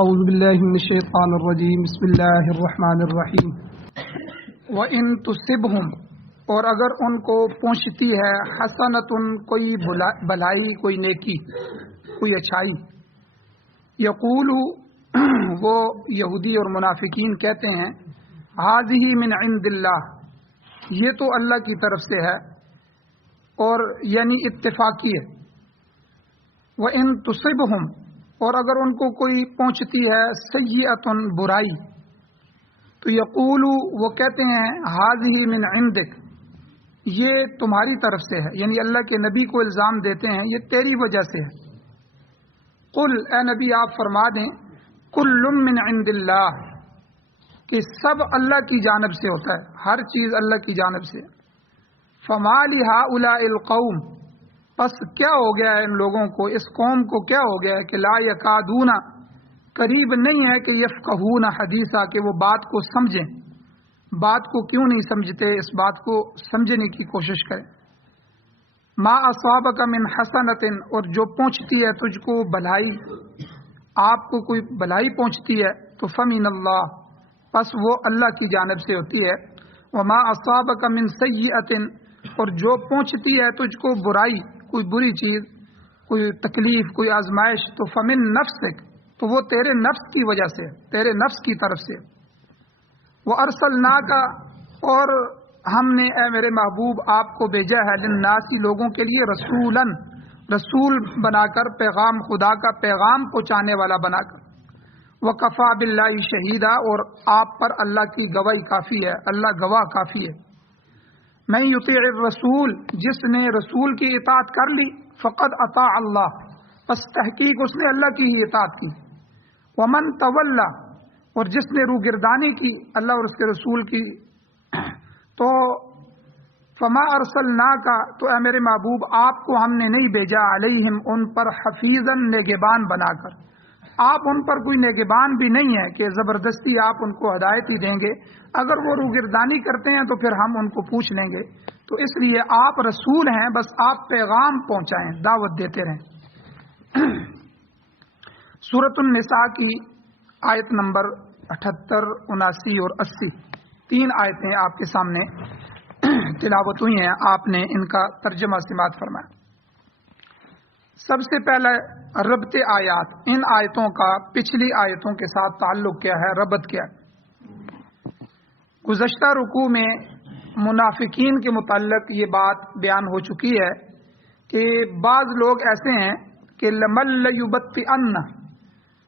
اعوذ باللہ من الشیطان الرجیم بسم اللہ الرحمن الرحیم وَإِن تُصِبْهُمْ، اور اگر ان کو پہنچتی ہے حسنۃ کوئی بھلائی، کوئی نیکی، کوئی اچھائی، یقول وہ یہودی اور منافقین کہتے ہیں ھذہ من عند اللہ، یہ تو اللہ کی طرف سے ہے، اور یعنی اتفاقی ہے۔ وَإِن تُصِبْهُمْ، اور اگر ان کو کوئی پہنچتی ہے سیئۃ برائی، تو یقول وہ کہتے ہیں ھذہ من عندک، یہ تمہاری طرف سے ہے، یعنی اللہ کے نبی کو الزام دیتے ہیں یہ تیری وجہ سے ہے۔ قل، اے نبی آپ فرما دیں، کل من عند اللہ، کہ سب اللہ کی جانب سے ہوتا ہے، ہر چیز اللہ کی جانب سے۔ فما لہؤلاء القوم، پس کیا ہو گیا ہے ان لوگوں کو، اس قوم کو کیا ہو گیا ہے کہ لا یکادون، قریب نہیں ہے کہ یفقہون حدیثا، کہ وہ بات کو سمجھیں۔ بات کو کیوں نہیں سمجھتے، اس بات کو سمجھنے کی کوشش کریں۔ ما اصابک من حسنۃ، اور جو پہنچتی ہے تجھ کو بھلائی، آپ کو کوئی بھلائی پہنچتی ہے تو فمن اللہ، پس وہ اللہ کی جانب سے ہوتی ہے۔ وما اصابک من سیئۃ، اور جو پہنچتی ہے تجھ کو برائی، کوئی بری چیز، کوئی تکلیف، کوئی آزمائش، تو فمن نفسک، تو وہ تیرے نفس کی وجہ سے، تیرے نفس کی طرف سے۔ وَأَرْسَلْنَاكَ، اور ہم نے اے میرے محبوب آپ کو بھیجا ہے للناس، لوگوں کے لیے رسولاً، رسول بنا کر، پیغام خدا کا پیغام پہنچانے والا بنا کر۔ وَكَفَى بِاللَّهِ شَهِيدًا، اور آپ پر اللہ کی گواہی کافی ہے، اللہ گواہ کافی ہے۔ من یطیع الرسول، جس نے رسول کی اطاعت کر لی، فقد اطاع اللہ، پس تحقیق اس نے اللہ کی ہی اطاعت کی۔ ومن تولی، اور جس نے روگردانی کی اللہ اور اس کے رسول کی، تو فما ارسلناک، تو اے میرے محبوب آپ کو ہم نے نہیں بھیجا علیہم ان پر حفیظا، نگہبان بنا کر۔ آپ ان پر کوئی نگہبان بھی نہیں ہے کہ زبردستی آپ ان کو ہدایت ہی دیں گے، اگر وہ روگردانی کرتے ہیں تو پھر ہم ان کو پوچھ لیں گے۔ تو اس لیے آپ رسول ہیں، بس آپ پیغام پہنچائیں، دعوت دیتے رہیں۔ سورۃ النساء کی آیت نمبر 78، 79 اور 80، 3 آیتیں آپ کے سامنے تلاوت ہوئی ہیں، آپ نے ان کا ترجمہ سماعت فرمایا۔ سب سے پہلے ربط آیات، ان آیتوں کا پچھلی آیتوں کے ساتھ تعلق کیا ہے، ربط کیا ہے۔ گزشتہ رکوع میں منافقین کے متعلق یہ بات بیان ہو چکی ہے کہ بعض لوگ ایسے ہیں کہ لَمَن لَّيُبَطِّئَنَّ،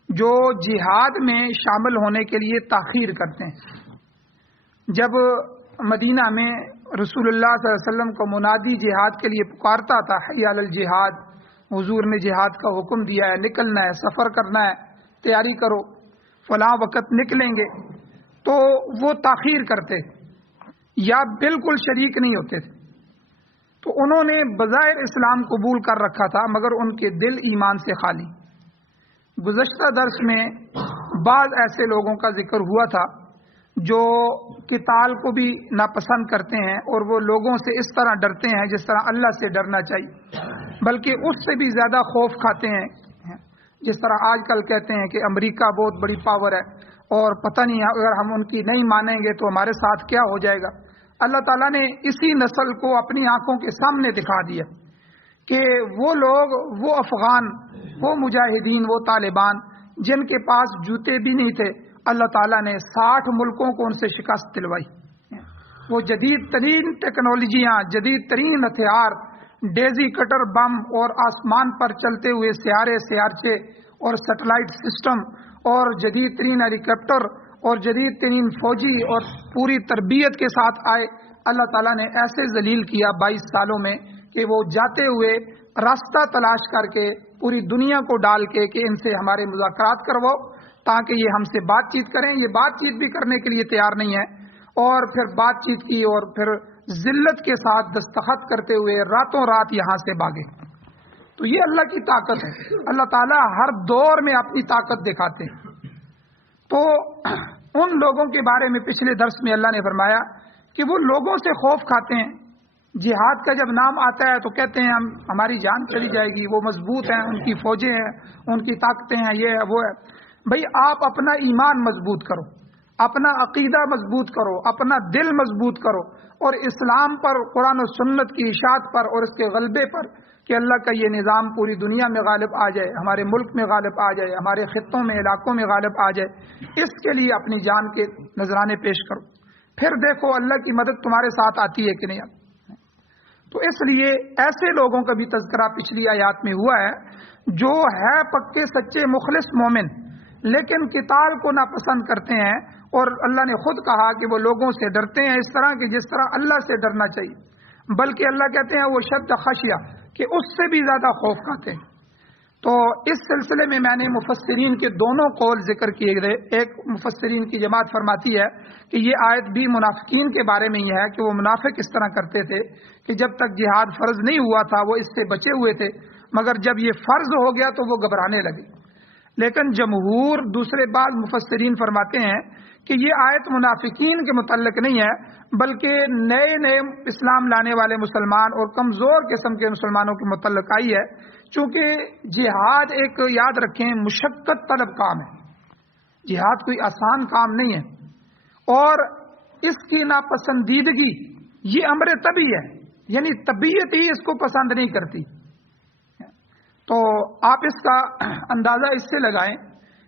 جو جہاد میں شامل ہونے کے لیے تاخیر کرتے ہیں۔ جب مدینہ میں رسول اللہ صلی اللہ علیہ وسلم کو منادی جہاد کے لیے پکارتا تھا، حی علی الجہاد، حضور نے جہاد کا حکم دیا ہے، نکلنا ہے، سفر کرنا ہے، تیاری کرو، فلاں وقت نکلیں گے، تو وہ تاخیر کرتے یا بالکل شریک نہیں ہوتے تھے۔ تو انہوں نے بظاہر اسلام قبول کر رکھا تھا، مگر ان کے دل ایمان سے خالی۔ گزشتہ درس میں بعض ایسے لوگوں کا ذکر ہوا تھا جو قتال کو بھی ناپسند کرتے ہیں، اور وہ لوگوں سے اس طرح ڈرتے ہیں جس طرح اللہ سے ڈرنا چاہیے، بلکہ اس سے بھی زیادہ خوف کھاتے ہیں، جس طرح آج کل کہتے ہیں کہ امریکہ بہت بڑی پاور ہے اور پتہ نہیں اگر ہم ان کی نہیں مانیں گے تو ہمارے ساتھ کیا ہو جائے گا۔ اللہ تعالیٰ نے اسی نسل کو اپنی آنکھوں کے سامنے دکھا دیا کہ وہ لوگ، وہ افغان، وہ مجاہدین، وہ طالبان جن کے پاس جوتے بھی نہیں تھے، اللہ تعالیٰ نے 60 ملکوں کو ان سے شکست دلوائی۔ وہ جدید ترین ٹیکنالوجیاں، جدید ترین ہتھیار، ڈیزی کٹر بم، اور آسمان پر چلتے ہوئے سیارے، سیارچے اور سیٹلائٹ سسٹم، اور جدید ترین ہیلی کاپٹر، اور جدید ترین فوجی، اور پوری تربیت کے ساتھ آئے۔ اللہ تعالیٰ نے ایسے ذلیل کیا 22 سالوں میں کہ وہ جاتے ہوئے راستہ تلاش کر کے پوری دنیا کو ڈال کے کہ ان سے ہمارے مذاکرات کرواؤ تاکہ یہ ہم سے بات چیت کریں۔ یہ بات چیت بھی کرنے کے لیے تیار نہیں ہے، اور پھر بات چیت کی، اور پھر ذلت کے ساتھ دستخط کرتے ہوئے راتوں رات یہاں سے بھاگے۔ تو یہ اللہ کی طاقت ہے، اللہ تعالیٰ ہر دور میں اپنی طاقت دکھاتے ہیں۔ تو ان لوگوں کے بارے میں پچھلے درس میں اللہ نے فرمایا کہ وہ لوگوں سے خوف کھاتے ہیں، جہاد کا جب نام آتا ہے تو کہتے ہیں ہماری جان چلی جائے گی، وہ مضبوط ہیں، ان کی فوجیں ہیں، ان کی طاقتیں ہیں، یہ ہے وہ ہے، بھئی آپ اپنا ایمان مضبوط کرو، اپنا عقیدہ مضبوط کرو، اپنا دل مضبوط کرو، اور اسلام پر، قرآن و سنت کی اشاعت پر اور اس کے غلبے پر، کہ اللہ کا یہ نظام پوری دنیا میں غالب آ جائے، ہمارے ملک میں غالب آ جائے، ہمارے خطوں میں، علاقوں میں غالب آ جائے، اس کے لیے اپنی جان کے نذرانے پیش کرو، پھر دیکھو اللہ کی مدد تمہارے ساتھ آتی ہے کہ نہیں آتی۔ تو اس لیے ایسے لوگوں کا بھی تذکرہ پچھلی آیات میں ہوا ہے جو ہے پکے سچے مخلص مومن، لیکن قتال کو ناپسند کرتے ہیں، اور اللہ نے خود کہا کہ وہ لوگوں سے ڈرتے ہیں اس طرح کہ جس طرح اللہ سے ڈرنا چاہیے، بلکہ اللہ کہتے ہیں وہ شد خشیہ، کہ اس سے بھی زیادہ خوف کھاتے ہیں۔ تو اس سلسلے میں میں نے مفسرین کے دونوں قول ذکر کیے گئے۔ ایک مفسرین کی جماعت فرماتی ہے کہ یہ آیت بھی منافقین کے بارے میں یہ ہے کہ وہ منافق اس طرح کرتے تھے کہ جب تک جہاد فرض نہیں ہوا تھا وہ اس سے بچے ہوئے تھے، مگر جب یہ فرض ہو گیا تو وہ گھبرانے لگے۔ لیکن جمہور دوسرے بعض مفسرین فرماتے ہیں کہ یہ آیت منافقین کے متعلق نہیں ہے، بلکہ نئے نئے اسلام لانے والے مسلمان اور کمزور قسم کے مسلمانوں کے متعلق آئی ہے، چونکہ جہاد ایک، یاد رکھیں، مشقت طلب کام ہے، جہاد کوئی آسان کام نہیں ہے، اور اس کی ناپسندیدگی یہ امر طبعی ہے، یعنی طبیعت ہی اس کو پسند نہیں کرتی۔ تو آپ اس کا اندازہ اس سے لگائیں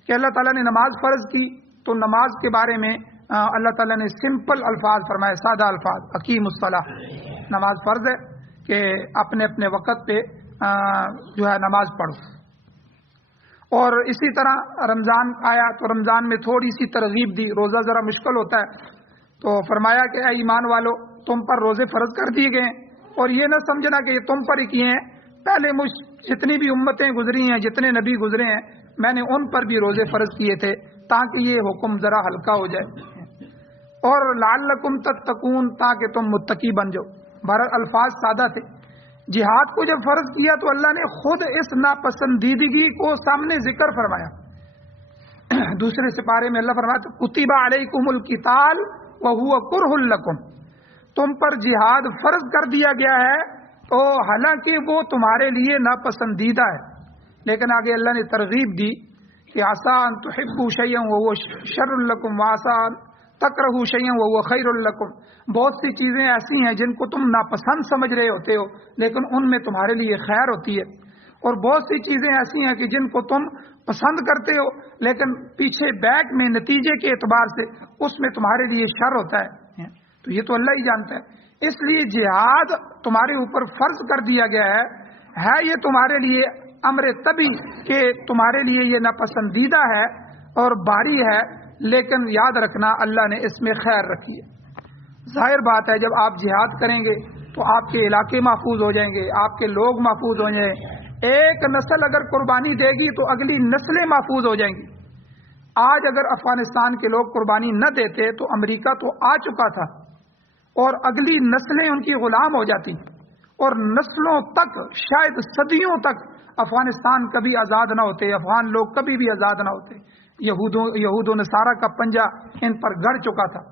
کہ اللہ تعالیٰ نے نماز فرض کی تو نماز کے بارے میں اللہ تعالیٰ نے سمپل الفاظ فرمائے، سادہ الفاظ، اقیم الصلاۃ، نماز فرض ہے کہ اپنے اپنے وقت پہ جو ہے نماز پڑھو۔ اور اسی طرح رمضان آیا تو رمضان میں تھوڑی سی ترغیب دی، روزہ ذرا مشکل ہوتا ہے تو فرمایا کہ اے ایمان والو تم پر روزے فرض کر دیے گئے ہیں، اور یہ نہ سمجھنا کہ یہ تم پر ہی کیے ہیں، پہلے جتنی بھی امتیں گزری ہیں، جتنے نبی گزرے ہیں، میں نے ان پر بھی روزے فرض کیے تھے تاکہ یہ حکم ذرا ہلکا ہو جائے، اور لعلکم تتقون، تاکہ تم متقی بن جاؤ۔ بہرحال الفاظ سادہ تھے۔ جہاد کو جب فرض کیا تو اللہ نے خود اس ناپسندیدگی کو سامنے ذکر فرمایا۔ دوسرے سپارے میں اللہ فرمایا کتب علیکم القتال وہو کرہ لکم، تم پر جہاد فرض کر دیا گیا ہے تو حالانکہ وہ تمہارے لیے ناپسندیدہ ہے، لیکن آگے اللہ نے ترغیب دی کہ عسیٰ ان تحبوا شیئا وہو شر لکم وعسیٰ ان تکرہوا شیئا وہو خیر لکم، بہت سی چیزیں ایسی ہیں جن کو تم ناپسند سمجھ رہے ہوتے ہو لیکن ان میں تمہارے لیے خیر ہوتی ہے، اور بہت سی چیزیں ایسی ہیں کہ جن کو تم پسند کرتے ہو لیکن پیچھے بیک میں نتیجے کے اعتبار سے اس میں تمہارے لیے شر ہوتا ہے، تو یہ تو اللہ ہی جانتا ہے۔ اس لیے جہاد تمہارے اوپر فرض کر دیا گیا ہے یہ تمہارے لیے امر طبعی کہ تمہارے لیے یہ ناپسندیدہ ہے اور بھاری ہے، لیکن یاد رکھنا اللہ نے اس میں خیر رکھی ہے۔ ظاہر بات ہے جب آپ جہاد کریں گے تو آپ کے علاقے محفوظ ہو جائیں گے، آپ کے لوگ محفوظ ہو جائیں گے، ایک نسل اگر قربانی دے گی تو اگلی نسلیں محفوظ ہو جائیں گی۔ آج اگر افغانستان کے لوگ قربانی نہ دیتے تو امریکہ تو آ چکا تھا اور اگلی نسلیں ان کی غلام ہو جاتی، اور نسلوں تک، شاید صدیوں تک افغانستان کبھی آزاد نہ ہوتے، افغان لوگ کبھی بھی آزاد نہ ہوتے، یہود و نصارہ کا پنجہ ان پر گڑ چکا تھا۔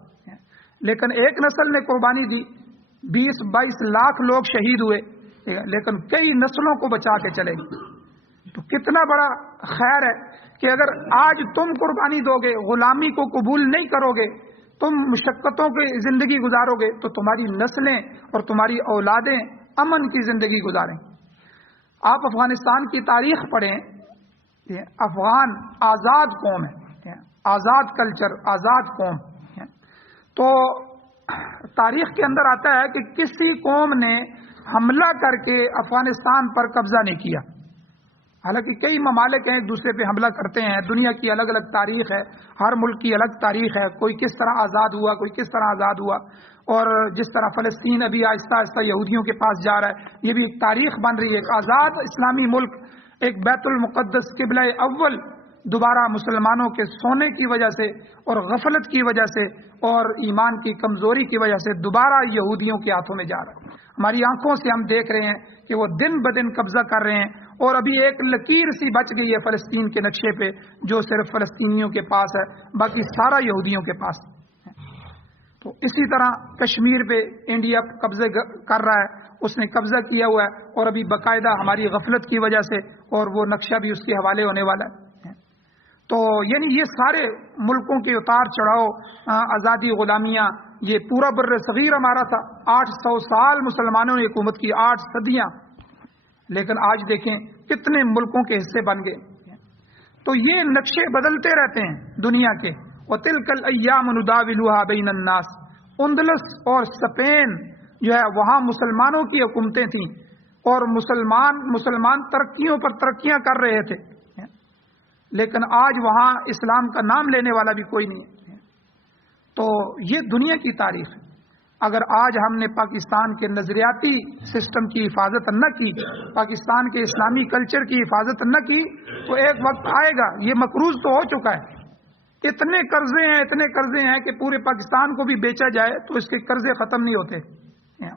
لیکن ایک نسل نے قربانی دی، 20-22 لاکھ لوگ شہید ہوئے، لیکن کئی نسلوں کو بچا کے چلے گئے۔ تو کتنا بڑا خیر ہے کہ اگر آج تم قربانی دو گے، غلامی کو قبول نہیں کرو گے، تم مشقتوں کی زندگی گزارو گے تو تمہاری نسلیں اور تمہاری اولادیں امن کی زندگی گزاریں۔ آپ افغانستان کی تاریخ پڑھیں، افغان آزاد قوم ہے، آزاد کلچر، آزاد قوم، تو تاریخ کے اندر آتا ہے کہ کسی قوم نے حملہ کر کے افغانستان پر قبضہ نہیں کیا، حالانکہ کئی ممالک ہیں ایک دوسرے پہ حملہ کرتے ہیں، دنیا کی الگ الگ تاریخ ہے، ہر ملک کی الگ تاریخ ہے، کوئی کس طرح آزاد ہوا، کوئی کس طرح آزاد ہوا، اور جس طرح فلسطین ابھی آہستہ آہستہ یہودیوں کے پاس جا رہا ہے، یہ بھی ایک تاریخ بن رہی ہے۔ ایک آزاد اسلامی ملک، ایک بیت المقدس قبلہ اول دوبارہ مسلمانوں کے سونے کی وجہ سے اور غفلت کی وجہ سے اور ایمان کی کمزوری کی وجہ سے دوبارہ یہودیوں کے ہاتھوں میں جا رہا ہے۔ ہماری آنکھوں سے ہم دیکھ رہے ہیں کہ وہ دن بدن قبضہ کر رہے ہیں، اور ابھی ایک لکیر سی بچ گئی ہے فلسطین کے نقشے پہ جو صرف فلسطینیوں کے پاس ہے، باقی سارا یہودیوں کے پاس ہے۔ تو اسی طرح کشمیر پہ انڈیا قبضے کر رہا ہے، اس نے قبضہ کیا ہوا ہے، اور ابھی باقاعدہ ہماری غفلت کی وجہ سے اور وہ نقشہ بھی اس کے حوالے ہونے والا ہے۔ تو یعنی یہ سارے ملکوں کے اتار چڑھاؤ، آزادی، غلامیاں، یہ پورا بر صغیر ہمارا تھا، 800 سال مسلمانوں نے حکومت کی، 8 صدیاں، لیکن آج دیکھیں کتنے ملکوں کے حصے بن گئے. تو یہ نقشے بدلتے رہتے ہیں دنیا کے. وَتِلْكَ الْأَيَّامُ نُدَاوِلُهَا بَيْنَ النَّاسِ. اندلس اور اسپین جو ہے وہاں مسلمانوں کی حکومتیں تھیں اور مسلمان ترقیوں پر ترقیاں کر رہے تھے، لیکن آج وہاں اسلام کا نام لینے والا بھی کوئی نہیں ہے. تو یہ دنیا کی تاریخ ہے. اگر آج ہم نے پاکستان کے نظریاتی سسٹم کی حفاظت نہ کی، پاکستان کے اسلامی کلچر کی حفاظت نہ کی، تو ایک وقت آئے گا، یہ مقروض تو ہو چکا ہے، اتنے قرضے ہیں کہ پورے پاکستان کو بھی بیچا جائے تو اس کے قرضے ختم نہیں ہوتے،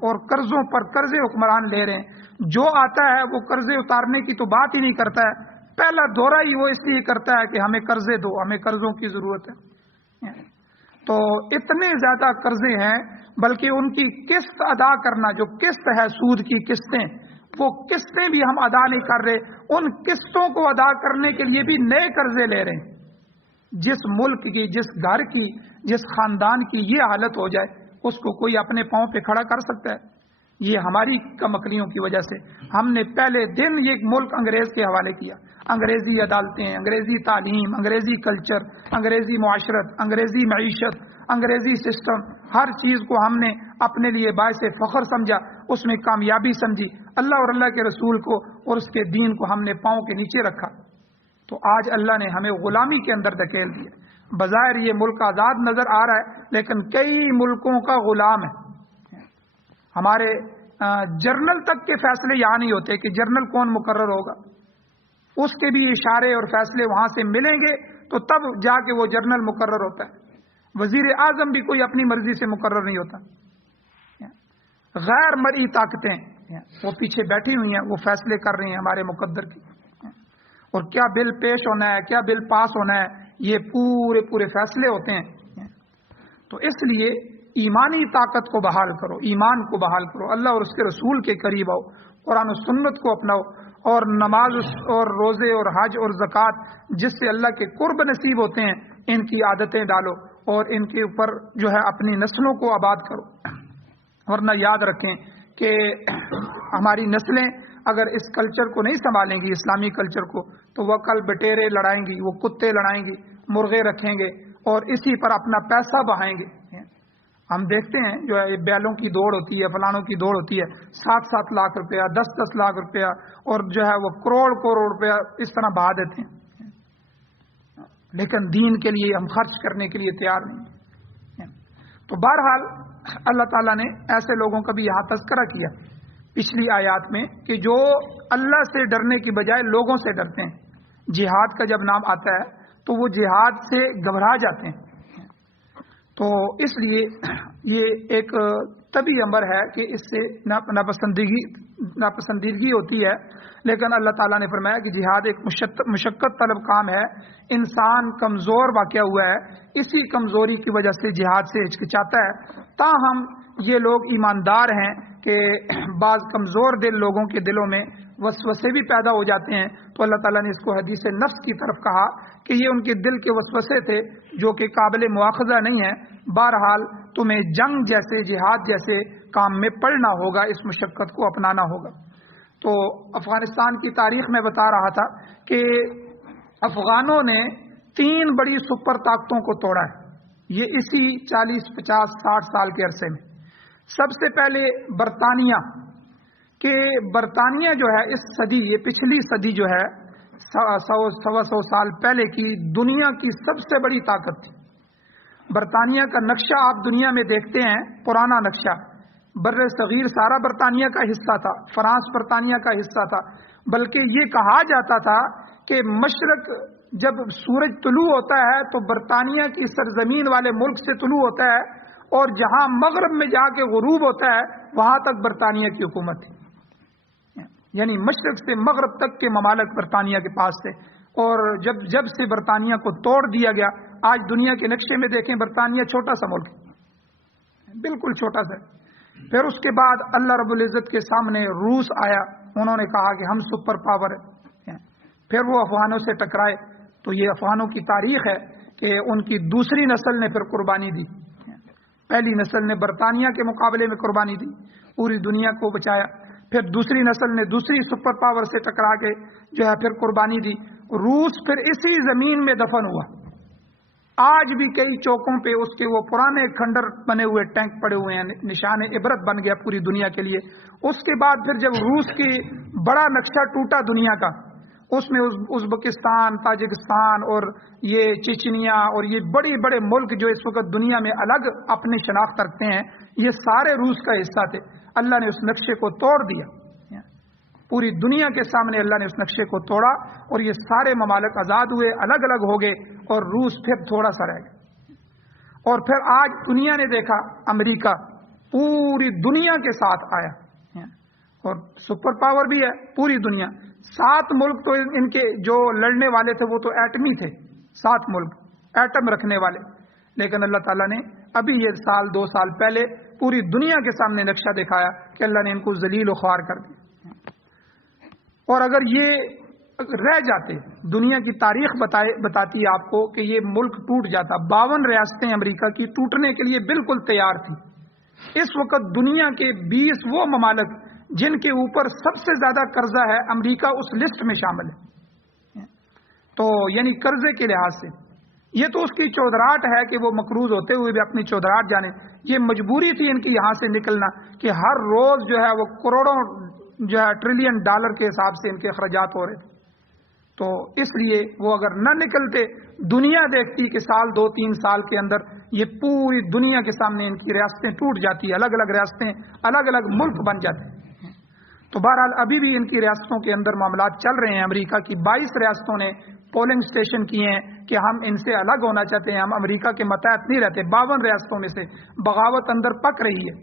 اور قرضوں پر قرضے حکمران لے رہے ہیں. جو آتا ہے وہ قرضے اتارنے کی تو بات ہی نہیں کرتا ہے، پہلا دورہ ہی وہ اس لیے کرتا ہے کہ ہمیں قرضے دو، ہمیں قرضوں کی ضرورت ہے. تو اتنے زیادہ قرضے ہیں، بلکہ ان کی قسط ادا کرنا، جو قسط ہے سود کی قسطیں، وہ قسطیں بھی ہم ادا نہیں کر رہے. ان قسطوں کو ادا کرنے کے لیے بھی نئے قرضے لے رہے ہیں. جس ملک کی، جس گھر کی، جس خاندان کی یہ حالت ہو جائے، اس کو کوئی اپنے پاؤں پہ کھڑا کر سکتا ہے؟ یہ ہماری کم عقلیوں کی وجہ سے. ہم نے پہلے دن یہ ملک انگریز کے حوالے کیا. انگریزی عدالتیں، انگریزی تعلیم، انگریزی کلچر، انگریزی معاشرت، انگریزی معیشت، انگریزی سسٹم، ہر چیز کو ہم نے اپنے لیے باعث فخر سمجھا، اس میں کامیابی سمجھی. اللہ اور اللہ کے رسول کو اور اس کے دین کو ہم نے پاؤں کے نیچے رکھا. تو آج اللہ نے ہمیں غلامی کے اندر دھکیل دیا. بظاہر یہ ملک آزاد نظر آ رہا ہے، لیکن کئی ملکوں کا غلام ہے. ہمارے جرنل تک کے فیصلے یہاں نہیں ہوتے کہ جرنل کون مقرر ہوگا، اس کے بھی اشارے اور فیصلے وہاں سے ملیں گے تو تب جا کے وہ جرنل مقرر ہوتا ہے. وزیر اعظم بھی کوئی اپنی مرضی سے مقرر نہیں ہوتا. غیر مرئی طاقتیں وہ پیچھے بیٹھی ہوئی ہیں، وہ فیصلے کر رہی ہیں ہمارے مقدر کی، اور کیا بل پیش ہونا ہے، کیا بل پاس ہونا ہے، یہ پورے فیصلے ہوتے ہیں. تو اس لیے ایمانی طاقت کو بحال کرو، ایمان کو بحال کرو، اللہ اور اس کے رسول کے قریب آؤ، قرآن و سنت کو اپناؤ، اور نماز اور روزے اور حج اور زکوٰۃ جس سے اللہ کے قرب نصیب ہوتے ہیں، ان کی عادتیں ڈالو اور ان کے اوپر جو ہے اپنی نسلوں کو آباد کرو. ورنہ یاد رکھیں کہ ہماری نسلیں اگر اس کلچر کو نہیں سنبھالیں گی، اسلامی کلچر کو، تو وہ کل بٹیرے لڑائیں گی، وہ کتے لڑائیں گی، مرغے رکھیں گے اور اسی پر اپنا پیسہ بہائیں گے. ہم دیکھتے ہیں جو ہے بیلوں کی دوڑ ہوتی ہے، فلانوں کی دوڑ ہوتی ہے، 7-7 لاکھ روپیہ، 10-10 لاکھ روپیہ، اور جو ہے وہ کروڑ روپیہ اس طرح بہا دیتے ہیں. لیکن دین کے لیے ہم خرچ کرنے کے لیے تیار نہیں. تو بہرحال اللہ تعالیٰ نے ایسے لوگوں کا بھی یہاں تذکرہ کیا پچھلی آیات میں کہ جو اللہ سے ڈرنے کی بجائے لوگوں سے ڈرتے ہیں. جہاد کا جب نام آتا ہے تو وہ جہاد سے گھبرا جاتے ہیں. تو اس لیے یہ ایک طبی امر ہے کہ اس سے ناپسندیدگی ہوتی ہے، لیکن اللہ تعالیٰ نے فرمایا کہ جہاد ایک مشقت طلب کام ہے. انسان کمزور واقع ہوا ہے، اسی کمزوری کی وجہ سے جہاد سے ہچکچاتا ہے. تاہم یہ لوگ ایماندار ہیں کہ بعض کمزور دل لوگوں کے دلوں میں وسوسے بھی پیدا ہو جاتے ہیں، تو اللہ تعالیٰ نے اس کو حدیث نفس کی طرف کہا کہ یہ ان کے دل کے وسوسے تھے جو کہ قابل مواخذہ نہیں ہیں. بہرحال تمہیں جنگ جیسے، جہاد جیسے کام میں پڑنا ہوگا، اس مشقت کو اپنانا ہوگا. تو افغانستان کی تاریخ میں بتا رہا تھا کہ افغانوں نے 3 بڑی سپر طاقتوں کو توڑا ہے یہ اسی 40 50 60 سال کے عرصے میں. سب سے پہلے برطانیہ، کہ برطانیہ جو ہے اس صدی، یہ پچھلی صدی جو ہے 100 سال پہلے کی دنیا کی سب سے بڑی طاقت تھی. برطانیہ کا نقشہ آپ دنیا میں دیکھتے ہیں، پرانا نقشہ، بر صغیر سارا برطانیہ کا حصہ تھا، فرانس برطانیہ کا حصہ تھا. بلکہ یہ کہا جاتا تھا کہ مشرق جب سورج طلوع ہوتا ہے تو برطانیہ کی سرزمین والے ملک سے طلوع ہوتا ہے، اور جہاں مغرب میں جا کے غروب ہوتا ہے وہاں تک برطانیہ کی حکومت تھی. یعنی مشرق سے مغرب تک کے ممالک برطانیہ کے پاس تھے. اور جب سے برطانیہ کو توڑ دیا گیا، آج دنیا کے نقشے میں دیکھیں برطانیہ چھوٹا سا ملک ہے، بالکل چھوٹا سا. پھر اس کے بعد اللہ رب العزت کے سامنے روس آیا، انہوں نے کہا کہ ہم سپر پاور ہیں. پھر وہ افغانوں سے ٹکرائے تو یہ افغانوں کی تاریخ ہے کہ ان کی دوسری نسل نے پھر قربانی دی. پہلی نسل نے برطانیہ کے مقابلے میں قربانی دی، پوری دنیا کو بچایا. پھر دوسری نسل نے دوسری سپر پاور سے ٹکرا کے جو ہے پھر قربانی دی. روس پھر اسی زمین میں دفن ہوا. آج بھی کئی چوکوں پہ اس کے وہ پرانے کھنڈر بنے ہوئے ٹینک پڑے ہوئے ہیں، نشان عبرت بن گیا پوری دنیا کے لیے. اس کے بعد پھر جب روس کی بڑا نقشہ ٹوٹا دنیا کا، اس میں ازبکستان، تاجکستان اور یہ چچنیا اور یہ بڑے بڑے ملک جو اس وقت دنیا میں الگ اپنی شناخت رکھتے ہیں، یہ سارے روس کا حصہ تھے. اللہ نے اس نقشے کو توڑ دیا. پوری دنیا کے سامنے اللہ نے اس نقشے کو توڑا اور یہ سارے ممالک آزاد ہوئے، الگ الگ ہو گئے اور روس پھر تھوڑا سا رہ گیا. اور پھر آج دنیا نے دیکھا امریکہ پوری دنیا کے ساتھ آیا اور سپر پاور بھی ہے پوری دنیا. 7 ملک تو ان کے جو لڑنے والے تھے وہ تو ایٹمی تھے، 7 ملک ایٹم رکھنے والے. لیکن اللہ تعالیٰ نے ابھی یہ 2 سال پہلے پوری دنیا کے سامنے نقشہ دکھایا کہ اللہ نے ان کو ذلیل و خوار کر دیا. اور اگر یہ رہ جاتے، دنیا کی تاریخ بتاتی ہے آپ کو کہ یہ ملک ٹوٹ جاتا. 52 ریاستیں امریکہ کی ٹوٹنے کے لیے بالکل تیار تھی. اس وقت دنیا کے 20 وہ ممالک جن کے اوپر سب سے زیادہ قرضہ ہے، امریکہ اس لسٹ میں شامل ہے. تو یعنی قرضے کے لحاظ سے یہ تو اس کی چودراہٹ ہے کہ وہ مقروض ہوتے ہوئے بھی اپنی چودراہٹ جانے. یہ مجبوری تھی ان کی یہاں سے نکلنا کہ ہر روز جو ہے وہ کروڑوں جو ہے $ٹریلین کے حساب سے ان کے اخراجات ہو رہے تھے. تو اس لیے وہ اگر نہ نکلتے، دنیا دیکھتی کہ 2-3 سال کے اندر یہ پوری دنیا کے سامنے ان کی ریاستیں ٹوٹ جاتی، الگ الگ ریاستیں، الگ الگ ملک بن جاتے. تو بہرحال ابھی بھی ان کی ریاستوں کے اندر معاملات چل رہے ہیں. امریکہ کی 22 ریاستوں نے پولنگ اسٹیشن کیے ہیں کہ ہم ان سے الگ ہونا چاہتے ہیں، ہم امریکہ کے متحد نہیں رہتے. 52 ریاستوں میں سے بغاوت اندر پک رہی ہے.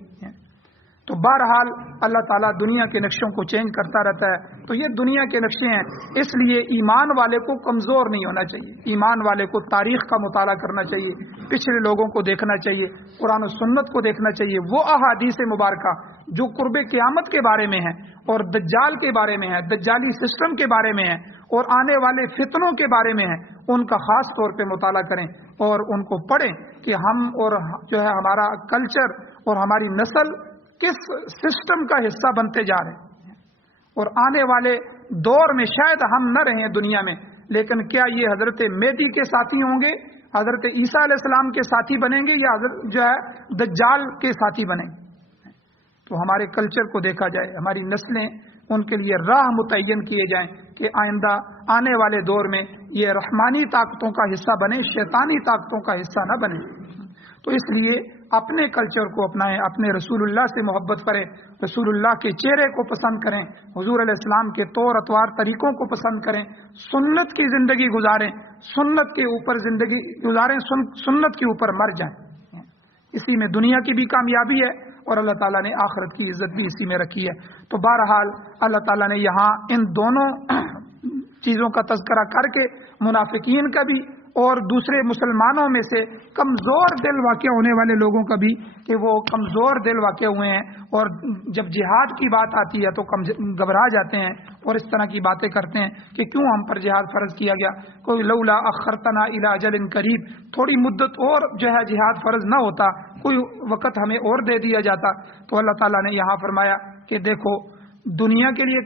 تو بہرحال اللہ تعالیٰ دنیا کے نقشوں کو چینج کرتا رہتا ہے. تو یہ دنیا کے نقشے ہیں، اس لیے ایمان والے کو کمزور نہیں ہونا چاہیے. ایمان والے کو تاریخ کا مطالعہ کرنا چاہیے، پچھلے لوگوں کو دیکھنا چاہیے، قرآن و سنت کو دیکھنا چاہیے. وہ احادیث مبارکہ جو قرب قیامت کے بارے میں ہیں اور دجال کے بارے میں ہیں، دجالی سسٹم کے بارے میں ہیں اور آنے والے فتنوں کے بارے میں ہیں، ان کا خاص طور پہ مطالعہ کریں اور ان کو پڑھیں کہ ہم اور جو ہے ہمارا کلچر اور ہماری نسل کس سسٹم کا حصہ بنتے جا رہے ہیں. اور آنے والے دور میں شاید ہم نہ رہیں دنیا میں، لیکن کیا یہ حضرت مہدی کے ساتھی ہوں گے، حضرت عیسیٰ علیہ السلام کے ساتھی بنیں گے یا جو ہے دجال کے ساتھی بنیں گے؟ تو ہمارے کلچر کو دیکھا جائے، ہماری نسلیں ان کے لیے راہ متعین کیے جائیں کہ آئندہ آنے والے دور میں یہ رحمانی طاقتوں کا حصہ بنے، شیطانی طاقتوں کا حصہ نہ بنے. تو اس لیے اپنے کلچر کو اپنائیں، اپنے رسول اللہ سے محبت کریں، رسول اللہ کے چہرے کو پسند کریں، حضور علیہ السلام کے طور اطوار طریقوں کو پسند کریں، سنت کی زندگی گزاریں، سنت کے اوپر زندگی گزاریں، سنت کے اوپر مر جائیں. اسی میں دنیا کی بھی کامیابی ہے اور اللہ تعالیٰ نے آخرت کی عزت بھی اسی میں رکھی ہے. تو بہرحال اللہ تعالیٰ نے یہاں ان دونوں چیزوں کا تذکرہ کر کے منافقین کا بھی اور دوسرے مسلمانوں میں سے کمزور دل واقع ہونے والے لوگوں کا بھی کہ وہ کمزور دل واقع ہوئے ہیں اور جب جہاد کی بات آتی ہے تو گھبرا جاتے ہیں اور اس طرح کی باتیں کرتے ہیں کہ کیوں ہم پر جہاد فرض کیا گیا، کوئی لولا اخرتنا الی اجل قریب، تھوڑی مدت اور جو ہے جہاد فرض نہ ہوتا، کوئی وقت ہمیں اور دے دیا جاتا. تو اللہ تعالیٰ نے یہاں فرمایا کہ دیکھو دنیا کے لیے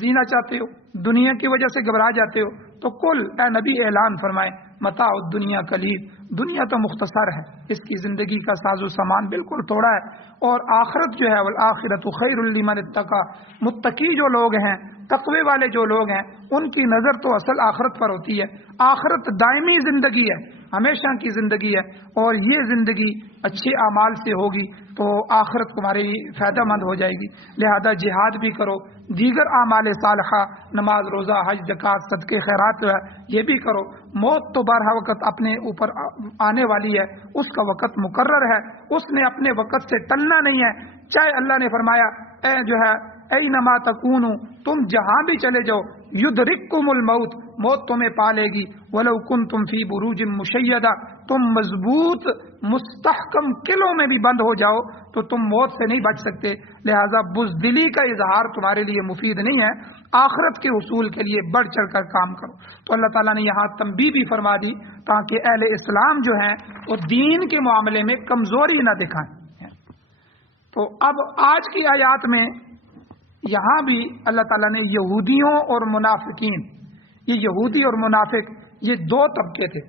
جینا چاہتے ہو، دنیا کی وجہ سے گھبرا جاتے ہو، تو کل اے نبی اعلان فرمائے متاع الدنیا قلیل، دنیا تو مختصر ہے، اس کی زندگی کا ساز و سامان بالکل تھوڑا ہے، اور آخرت جو ہے والآخرۃ خیر لمن اتقی، متقی جو لوگ ہیں، تقوی والے جو لوگ ہیں، ان کی نظر تو اصل آخرت پر ہوتی ہے. آخرت دائمی زندگی ہے، ہمیشہ کی زندگی ہے، اور یہ زندگی اچھے اعمال سے ہوگی تو آخرت تمہاری فائدہ مند ہو جائے گی. لہذا جہاد بھی کرو، دیگر اعمال صالحہ، نماز روزہ حج زکوٰۃ صدقے خیرات جو ہے یہ بھی کرو. موت تو بارہا وقت اپنے اوپر آنے والی ہے، اس کا وقت مقرر ہے، اس نے اپنے وقت سے ٹلنا نہیں ہے. چاہے اللہ نے فرمایا اے جو ہے اینما تکونوا، تم جہاں بھی چلے جاؤ، یدرککم الموت، موت تمہیں پا لے گی، ولو کنتم فی بروج مشیدہ، تم مضبوط مستحکم قلعوں میں بھی بند ہو جاؤ تو تم موت سے نہیں بچ سکتے، لہذا بزدلی کا اظہار تمہارے لیے مفید نہیں ہے، آخرت کے حصول کے لیے بڑھ چڑھ کر کام کرو۔ تو اللہ تعالیٰ نے یہاں تنبیہ بھی فرما دی تاکہ اہل اسلام جو ہیں وہ دین کے معاملے میں کمزوری نہ دکھائیں۔ تو اب آج کی آیات میں یہاں بھی اللہ تعالیٰ نے یہودیوں اور منافقین، یہ یہودی اور منافق یہ دو طبقے تھے۔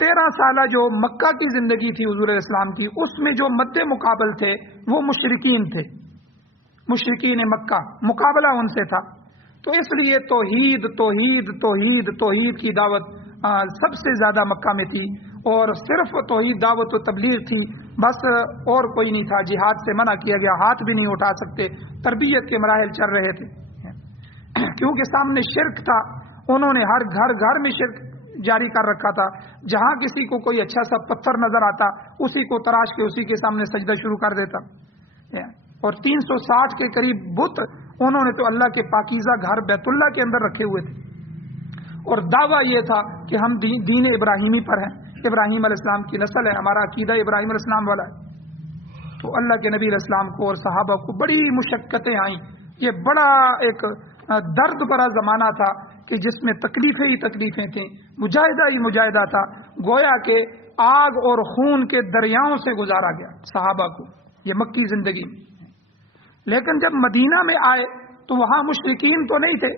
13 سالہ جو مکہ کی زندگی تھی حضور علیہ السلام کی، اس میں جو مد مقابل تھے وہ مشرکین تھے، مشرکین مکہ، مقابلہ ان سے تھا۔ تو اس لیے توحید توحید توحید توحید کی دعوت سب سے زیادہ مکہ میں تھی، اور صرف توحید دعوت و تبلیغ تھی بس، اور کوئی نہیں تھا۔ جہاد سے منع کیا گیا، ہاتھ بھی نہیں اٹھا سکتے، تربیت کے مراحل چل رہے تھے کیونکہ سامنے شرک تھا، انہوں نے ہر گھر گھر میں شرک جاری کر رکھا تھا۔ جہاں کسی کو کوئی اچھا سا پتھر نظر آتا اسی کو تراش کے اسی کے سامنے سجدہ شروع کر دیتا، اور 360 کے قریب بت انہوں نے تو اللہ کے پاکیزہ گھر بیت اللہ کے اندر رکھے ہوئے تھے، اور دعویٰ یہ تھا کہ ہم دین ابراہیمی پر ہیں، ابراہیم علیہ السلام کی نسل ہے، ہمارا عقیدہ ابراہیم علیہ السلام والا ہے۔ تو اللہ کے نبی علیہ السلام کو اور صحابہ کو بڑی مشقتیں آئیں، یہ بڑا ایک درد بھرا زمانہ تھا کہ جس میں تکلیفیں ہی تکلیفیں تھیں، مجاہدہ ہی مجاہدہ تھا، گویا کہ آگ اور خون کے دریاؤں سے گزارا گیا صحابہ کو یہ مکی زندگی۔ لیکن جب مدینہ میں آئے تو وہاں مشرکین تو نہیں تھے،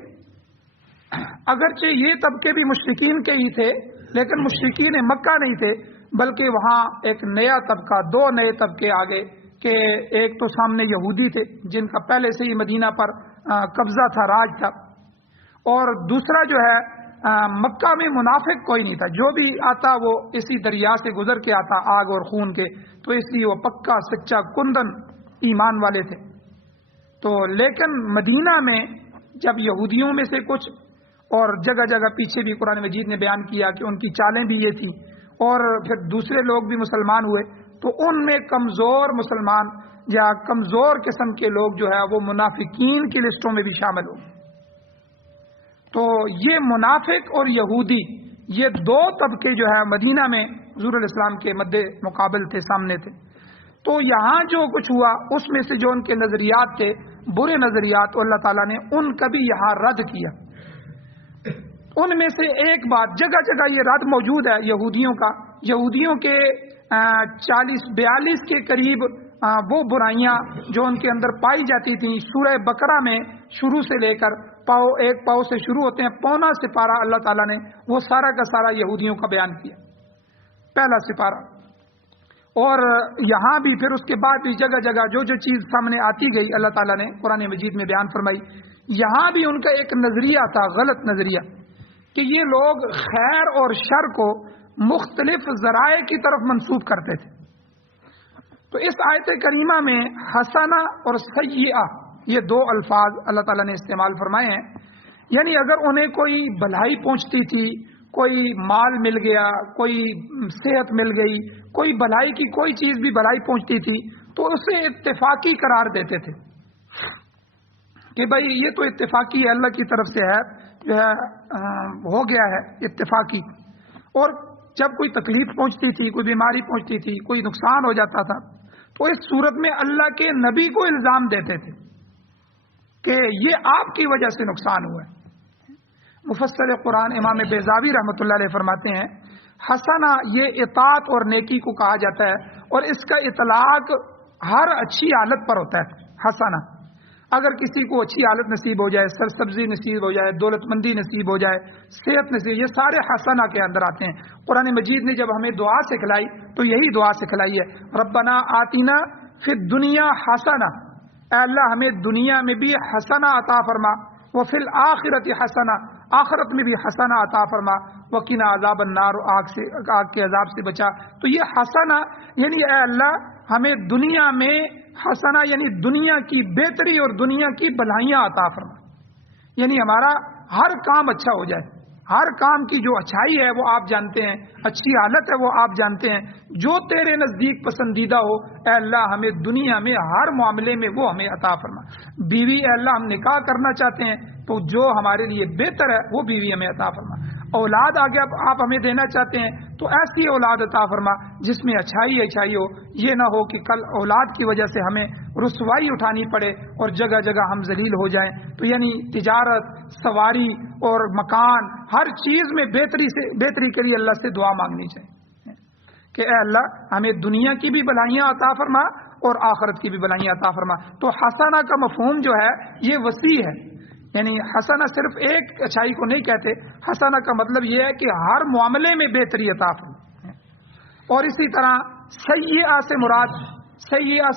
اگرچہ یہ طبقے بھی مشرکین کے ہی تھے لیکن مشرکین مکہ نہیں تھے، بلکہ وہاں ایک نیا طبقہ، دو نئے طبقے آگے کہ ایک تو سامنے یہودی تھے جن کا پہلے سے ہی مدینہ پر قبضہ تھا، راج تھا، اور دوسرا جو ہے مکہ میں منافق کوئی نہیں تھا، جو بھی آتا وہ اسی دریا سے گزر کے آتا آگ اور خون کے، تو اس لیے وہ پکا سچا کندن ایمان والے تھے۔ تو لیکن مدینہ میں جب یہودیوں میں سے کچھ، اور جگہ جگہ پیچھے بھی قرآن مجید نے بیان کیا کہ ان کی چالیں بھی یہ تھی، اور پھر دوسرے لوگ بھی مسلمان ہوئے، تو ان میں کمزور مسلمان یا کمزور قسم کے لوگ جو ہے وہ منافقین کی لسٹوں میں بھی شامل ہوئے۔ تو یہ منافق اور یہودی یہ دو طبقے جو ہے مدینہ میں حضور علیہ السلام کے مد مقابل تھے، سامنے تھے۔ تو یہاں جو کچھ ہوا اس میں سے جو ان کے نظریات تھے، برے نظریات، اللہ تعالیٰ نے ان کا بھی یہاں رد کیا۔ ان میں سے ایک بات، جگہ جگہ یہ رد موجود ہے یہودیوں کا، یہودیوں کے 40-42 کے قریب وہ برائیاں جو ان کے اندر پائی جاتی تھیں، سورہ بقرہ میں شروع سے لے کر ایک پاؤ سے شروع ہوتے ہیں، پونا سپارہ اللہ تعالیٰ نے وہ سارا کا سارا یہودیوں کا بیان کیا، پہلا سپارہ۔ اور یہاں بھی پھر اس کے بعد بھی جگہ جگہ جو جو چیز سامنے آتی گئی اللہ تعالیٰ نے قرآن مجید میں بیان فرمائی۔ یہاں بھی ان کا ایک نظریہ تھا، غلط نظریہ، کہ یہ لوگ خیر اور شر کو مختلف ذرائع کی طرف منسوب کرتے تھے۔ تو اس آیت کریمہ میں حسنہ اور سیئہ یہ دو الفاظ اللہ تعالیٰ نے استعمال فرمائے ہیں، یعنی اگر انہیں کوئی بھلائی پہنچتی تھی، کوئی مال مل گیا، کوئی صحت مل گئی، کوئی بھلائی کی کوئی چیز بھی بھلائی پہنچتی تھی تو اسے اتفاقی قرار دیتے تھے کہ بھائی یہ تو اتفاقی ہے، اللہ کی طرف سے ہے، جو ہے ہو گیا ہے اتفاقی۔ اور جب کوئی تکلیف پہنچتی تھی، کوئی بیماری پہنچتی تھی، کوئی نقصان ہو جاتا تھا تو اس صورت میں اللہ کے نبی کو الزام دیتے تھے کہ یہ آپ کی وجہ سے نقصان ہوا ہے۔ مفسر قرآن امام بیضاوی رحمۃ اللہ علیہ فرماتے ہیں حسنہ یہ اطاعت اور نیکی کو کہا جاتا ہے، اور اس کا اطلاق ہر اچھی حالت پر ہوتا ہے۔ حسنہ اگر کسی کو اچھی حالت نصیب ہو جائے، سرسبزی نصیب ہو جائے، دولت مندی نصیب ہو جائے، صحت نصیب، یہ سارے حسنہ کے اندر آتے ہیں۔ قرآن مجید نے جب ہمیں دعا سکھلائی تو یہی دعا سکھلائی ہے، ربنا آتینا فی الدنیا حسنہ، اے اللہ ہمیں دنیا میں بھی حسنہ عطا فرما، وفی الآخرۃ حسنہ، آخرت میں بھی حسنہ عطا فرما، وقنا عذاب النار، آگ کے عذاب سے بچا۔ تو یہ حسنہ یعنی اے اللہ ہمیں دنیا میں حسنہ یعنی دنیا کی بہتری اور دنیا کی بھلائیاں عطا فرما، یعنی ہمارا ہر کام اچھا ہو جائے، ہر کام کی جو اچھائی ہے وہ آپ جانتے ہیں، اچھی حالت ہے وہ آپ جانتے ہیں، جو تیرے نزدیک پسندیدہ ہو اے اللہ ہمیں دنیا میں ہر معاملے میں وہ ہمیں عطا فرما۔ بیوی اے اللہ ہم نکاح کرنا چاہتے ہیں تو جو ہمارے لیے بہتر ہے وہ بیوی ہمیں عطا فرما۔ اولاد آگے آپ ہمیں دینا چاہتے ہیں تو ایسی اولاد عطا فرما جس میں اچھائی ہو، یہ نہ ہو کہ کل اولاد کی وجہ سے ہمیں رسوائی اٹھانی پڑے اور جگہ جگہ ہم ذلیل ہو جائیں۔ تو یعنی تجارت، سواری اور مکان، ہر چیز میں بہتری کے لیے اللہ سے دعا مانگنی چاہیے کہ اے اللہ ہمیں دنیا کی بھی بھلائیاں عطا فرما اور آخرت کی بھی بھلائیاں عطا فرما۔ تو حسنہ کا مفہوم جو ہے یہ وسیع ہے، یعنی حسنہ صرف ایک اچھائی کو نہیں کہتے، حسنہ کا مطلب یہ ہے کہ ہر معاملے میں بہتری عطا فرما۔ اور اسی طرح سیئہ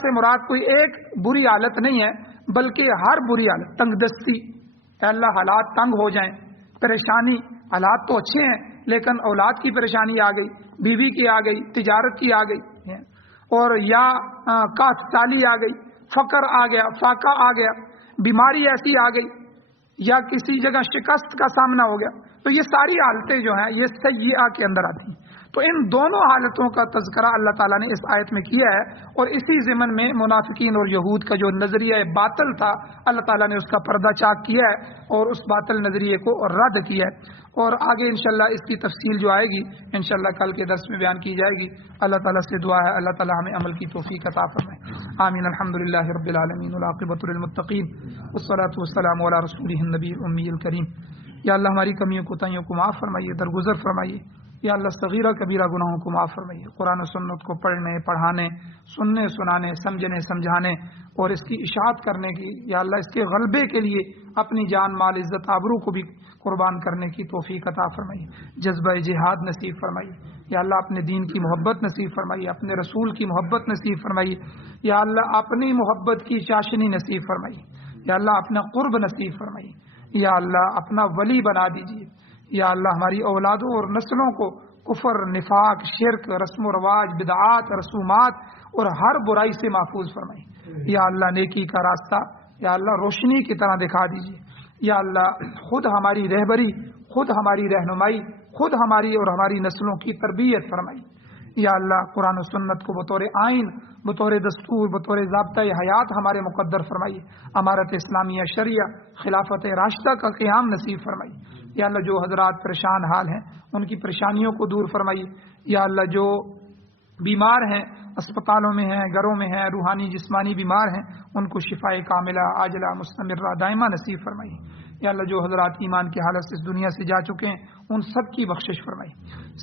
سے مراد کوئی ایک بری حالت نہیں ہے بلکہ ہر بری حالت، تنگ دستی، اے اللہ حالات تنگ ہو جائیں، پریشانی، حالات تو اچھے ہیں لیکن اولاد کی پریشانی آ گئی، بیوی کی آ گئی، تجارت کی آ گئی، اور یا کاشت سالی آ گئی، فقر آ گیا، فاقہ آ گیا، بیماری ایسی آ گئی یا کسی جگہ شکست کا سامنا ہو گیا، تو یہ ساری حالتیں جو ہیں یہ سیئہ کے اندر آتی ہیں۔ تو ان دونوں حالتوں کا تذکرہ اللہ تعالیٰ نے اس آیت میں کیا ہے، اور اسی ضمن میں منافقین اور یہود کا جو نظریہ باطل تھا اللہ تعالیٰ نے اس کا پردہ چاک کیا ہے اور اس باطل نظریے کو رد کیا ہے۔ اور آگے انشاءاللہ اس کی تفصیل جو آئے گی انشاءاللہ کل کے درس میں بیان کی جائے گی۔ اللہ تعالیٰ سے دعا ہے اللہ تعالیٰ ہمیں عمل کی توفیق عطا فرمائے، آمین۔ الحمدللہ رب العالمین والعاقبۃ للمتقین والصلاۃ والسلام علی رسولہ النبی الامی الکریم۔ یا اللہ ہماری کمیوں کوتاہیوں کو معاف فرمائیے، درگزر فرمائیے، یا اللہ صغیرہ کبیرہ گناہوں کو معاف فرمائیے۔ قرآن و سنت کو پڑھنے، پڑھانے، سننے، سنانے، سمجھنے، سمجھانے اور اس کی اشاعت کرنے کی، یا اللہ اس کے غلبے کے لیے اپنی جان، مال، عزت، آبرو کو بھی قربان کرنے کی توفیق عطا فرمائیے، جذبہ جہاد نصیب فرمائیے۔ یا اللہ اپنے دین کی محبت نصیب فرمائیے، اپنے رسول کی محبت نصیب فرمائیے، یا اللہ اپنی محبت کی چاشنی نصیب فرمائیے، یا اللہ اپنا قرب نصیب فرمائیے، یا اللہ اپنا ولی بنا دیجیے، یا اللہ ہماری اولادوں اور نسلوں کو کفر، نفاق، شرک، رسم و رواج، بدعات، رسومات اور ہر برائی سے محفوظ فرمائیے۔ یا اللہ نیکی کا راستہ یا اللہ روشنی کی طرح دکھا دیجیے، یا اللہ خود ہماری رہبری، خود ہماری رہنمائی، خود ہماری اور ہماری نسلوں کی تربیت فرمائی۔ یا اللہ قرآن و سنت کو بطور آئین، بطور دستور، بطور ضابطۂ حیات ہمارے مقدر فرمائیے، امارت اسلامیہ شریعہ، خلافت راشدہ کا قیام نصیب فرمائیے۔ یا اللہ جو حضرات پریشان حال ہیں ان کی پریشانیوں کو دور فرمائیے۔ یا اللہ جو بیمار ہیں، اسپتالوں میں ہیں، گھروں میں ہیں، روحانی جسمانی بیمار ہیں، ان کو شفاء کاملہ، عاجلہ، مستمرہ، دائمہ نصیب فرمائیے۔ یا اللہ جو حضرات ایمان کی حالت سے اس دنیا سے جا چکے ہیں ان سب کی بخشش فرمائیے۔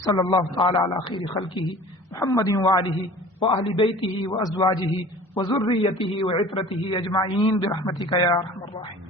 صلی اللہ تعالی علی خیر خلقہ محمد وآلہ وأہل بیتہ وازواجہ وذریتہ وعترتہ اجمعین برحمتک یا ارحم الراحمین۔